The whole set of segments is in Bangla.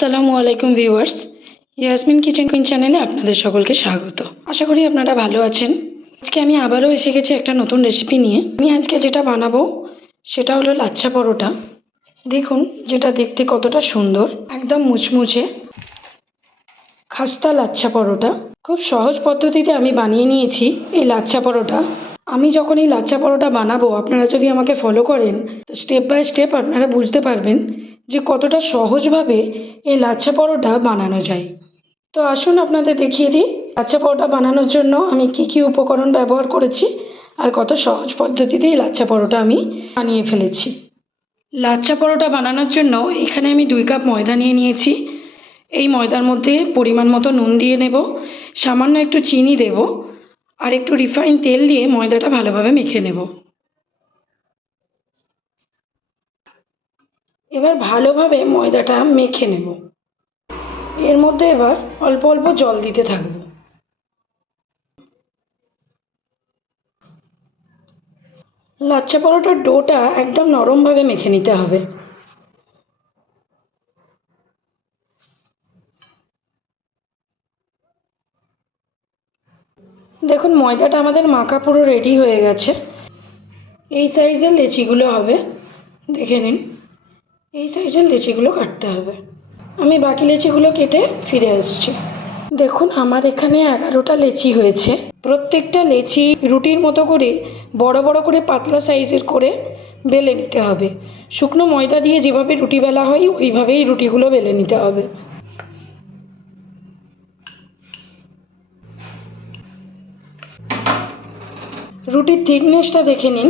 আসসালামু আলাইকুম ভিউয়ার্স, ইয়াসমিন কিচেন কুইন চ্যানেলে আপনাদের সকলকে স্বাগত। আশা করি আপনারা ভালো আছেন। আজকে আমি আবারও এসে গেছি একটা নতুন রেসিপি নিয়ে। আমি আজকে যেটা বানাবো সেটা হলো লাচ্ছা পরোটা। দেখুন যেটা দেখতে কতটা সুন্দর, একদম মুচমুচে খাস্তা লাচ্ছা পরোটা। খুব সহজ পদ্ধতিতে আমি বানিয়ে নিয়েছি এই লাচ্ছা পরোটা। আমি যখন এই লাচ্ছা পরোটা বানাবো, আপনারা যদি আমাকে ফলো করেন তো স্টেপ বাই স্টেপ আপনারা বুঝতে পারবেন যে কতটা সহজভাবে এই লাচ্ছা পরোটা বানানো যায়। তো আসুন আপনাদের দেখিয়ে দিই লাচ্ছা পরোটা বানানোর জন্য আমি কি উপকরণ ব্যবহার করেছি আর কত সহজ পদ্ধতিতে এই লাচ্ছা পরোটা আমি বানিয়ে ফেলেছি। লাচ্ছা পরোটা বানানোর জন্য এখানে আমি 2 কাপ ময়দা নিয়ে নিয়েছি। এই ময়দার মধ্যে পরিমাণ মতো নুন দিয়ে নেব, সামান্য একটু চিনি দেব আর একটু রিফাইন তেল দিয়ে ময়দাটা ভালোভাবে মেখে নেব। এবার ভালোভাবে ময়দাটা মেখে নেব। এর মধ্যে এবার অল্প অল্প জল দিতে থাকব। লাচ্ছা পরোটার ডোটা একদম নরমভাবে মেখে নিতে হবে। দেখুন ময়দাটা আমাদের মাখা পুরো রেডি হয়ে গেছে। এই সাইজের লেচিগুলো হবে, দেখে নিন। এই সাইজের লেচিগুলো কাটতে হবে। আমি বাকি লেচিগুলো কেটে ফিরে আসছি। দেখুন আমার এখানে 11টা লেচি হয়েছে। প্রত্যেকটা লেচি রুটির মতো করে বড় বড় করে পাতলা সাইজের করে বেলে নিতে হবে। শুকনো ময়দা দিয়ে যেভাবে রুটি বেলা হয় ওইভাবেই রুটিগুলো বেলে নিতে হবে। রুটির থিকনেসটা দেখে নিন,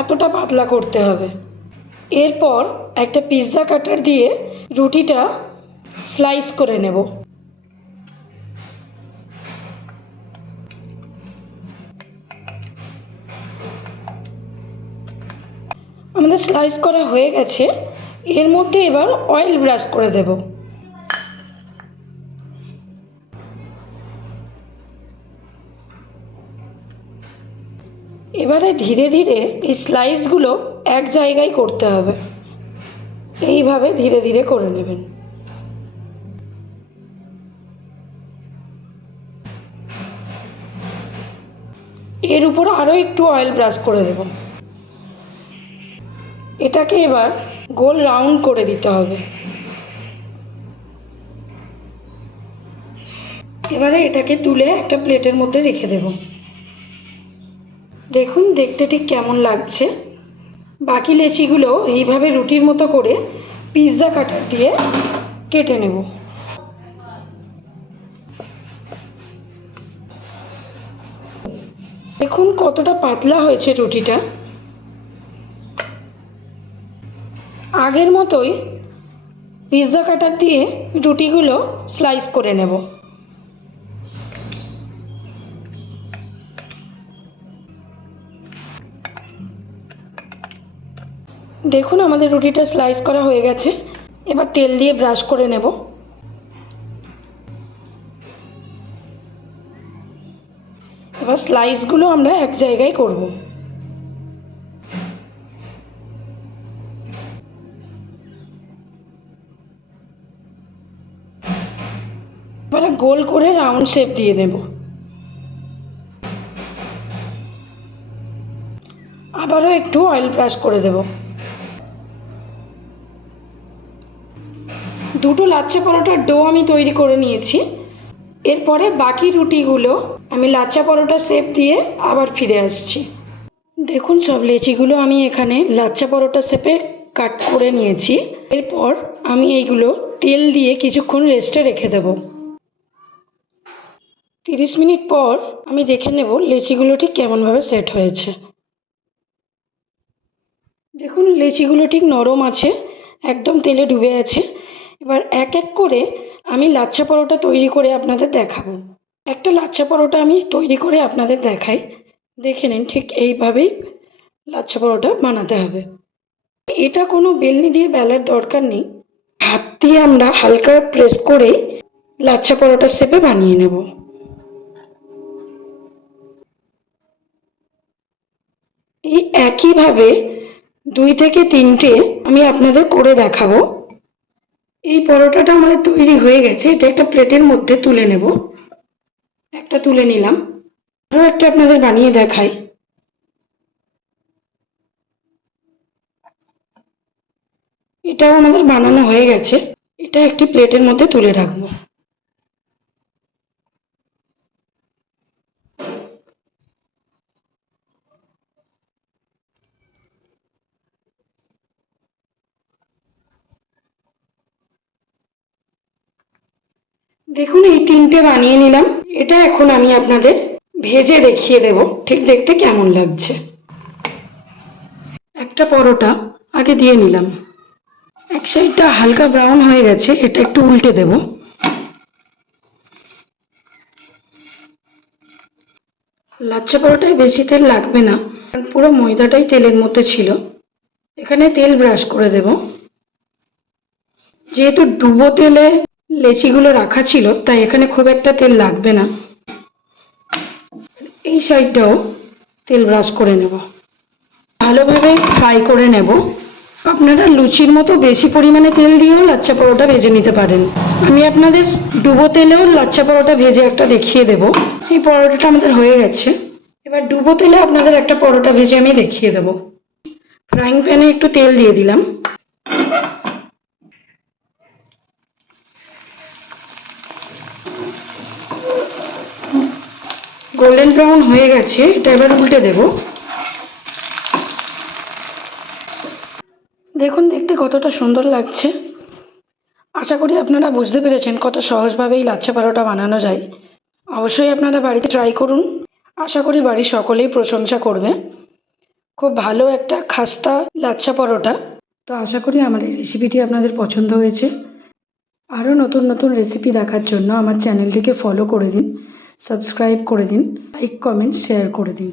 এতটা পাতলা করতে হবে। এরপর একটা পিৎজা কাটার দিয়ে রুটিটা স্লাইস করে নেব। আমাদের স্লাইস করা হয়ে গেছে। এর মধ্যে এবার অয়েল ব্রাশ করে দেব। এবারে ধীরে ধীরে এই স্লাইসগুলো এক জায়গায় করতে হবে। এইভাবে ধীরে ধীরে করে নেবেন। এর উপর আরও একটু অয়েল ব্রাশ করে দেব। এটাকে এবার গোল রাউন্ড করে দিতে হবে। এবারে এটাকে তুলে একটা প্লেটের মধ্যে রেখে দেব। দেখুন দেখতে ঠিক কেমন লাগছে। বাকি লেচিগুলো এইভাবে রুটির মতো করে পিৎজা কাটার দিয়ে কেটে নেব। দেখুন কতটা পাতলা হয়েছে রুটিটা। আগের মতোই পিৎজা কাটার দিয়ে রুটিগুলো স্লাইস করে নেব। দেখুন আমাদের রুটিটা স্লাইস করা হয়ে গেছে। এবার তেল দিয়ে ব্রাশ করে নেব। এবার স্লাইসগুলো আমরা এক জায়গায় করব। এবারে গোল করে রাউন্ড শেপ দিয়ে নেব। আবারও একটু অয়েল ব্রাশ করে দেব। দুটো লাচ্ছা পরোটার ডো আমি তৈরি করে নিয়েছি। এরপরে বাকি রুটিগুলো আমি লাচ্ছা পরোটা শেপ দিয়ে আবার ফিরে আসছি। দেখুন সব লেচিগুলো আমি এখানে লাচ্ছা পরোটা শেপে কাট করে নিয়েছি। এরপর আমি এইগুলো তেল দিয়ে কিছুক্ষণ রেস্টে রেখে দেব। 30 মিনিট পর আমি দেখে নেব লেচিগুলো ঠিক কেমনভাবে সেট হয়েছে। দেখুন লেচিগুলো ঠিক নরম আছে, একদম তেলে ডুবে আছে। এবার এক এক করে আমি লাচ্ছা পরোটা তৈরি করে আপনাদের দেখাবো। একটা লাচ্ছা পরোটা আমি তৈরি করে আপনাদের দেখাই। দেখে নিন ঠিক এইভাবেই লাচ্ছা পরোটা বানাতে হবে। এটা কোনো বেলনি দিয়ে বেলার দরকার নেই, হাত দিয়ে আমরা হালকা প্রেস করে লাচ্ছা পরোটার শেপে বানিয়ে নেব। এই একইভাবে 2 থেকে 3টে আমি আপনাদের করে দেখাবো। এই পরোটাটা আমাদের তৈরি হয়ে গেছে। এটা একটা প্লেটের মধ্যে তুলে নেব। একটা তুলে নিলাম। আরও একটা আপনাদের বানিয়ে দেখাই। এটাও আমাদের বানানো হয়ে গেছে। এটা একটি প্লেটের মধ্যে তুলে রাখবো। দেখুন, এই তিনটে বানিয়ে নিলাম। এটা এখন আমি আপনাদের ভেজে দেখিয়ে দেব ঠিক দেখতে কেমন লাগছে। একটা পরোটা আগে দিয়ে নিলাম। এক সাইডটা হালকা ব্রাউন হয়ে গেছে, এটা একটু উল্টে দেব। লাচ্ছা পরোটায় বেশি তেল লাগবে না, কারণ পুরো ময়দাটাই তেলের মধ্যে ছিল। এখানে তেল ব্রাশ করে দেব। যেহেতু ডুবো তেলে লেচিগুলো রাখা ছিল, তাই এখানে খুব একটা তেল লাগবে না। এই সাইডটাও তেল ব্রাশ করে নেব। ভালোভাবে ফ্রাই করে নেব। আপনারা লুচির মতো বেশি পরিমাণে তেল দিয়েও লাচ্ছা পরোটা ভেজে নিতে পারেন। আমি আপনাদের ডুবো তেলেও লাচ্ছা পরোটা ভেজে একটা দেখিয়ে দেব। এই পরোটাটা আমাদের হয়ে গেছে। এবার ডুবো তেলে আপনাদের একটা পরোটা ভেজে আমি দেখিয়ে দেব। ফ্রাইং প্যানে একটু তেল দিয়ে দিলাম। গোল্ডেন ব্রাউন হয়ে গেছে, এটা এবার উল্টে দেব। দেখুন দেখতে কতটা সুন্দর লাগছে। আশা করি আপনারা বুঝতে পেরেছেন কত সহজভাবেই লাচ্ছা পরোটা বানানো যায়। অবশ্যই আপনারা বাড়িতে ট্রাই করুন। আশা করি বাড়ির সকলেই প্রশংসা করবে। খুব ভালো একটা খাস্তা লাচ্ছা পরোটা। তো আশা করি আমার এই রেসিপিটি আপনাদের পছন্দ হয়েছে। আরও নতুন নতুন রেসিপি দেখার জন্য আমার চ্যানেলটিকে ফলো করে দিন, সাবস্ক্রাইব করে দিন, লাইক কমেন্ট শেয়ার করে দিন।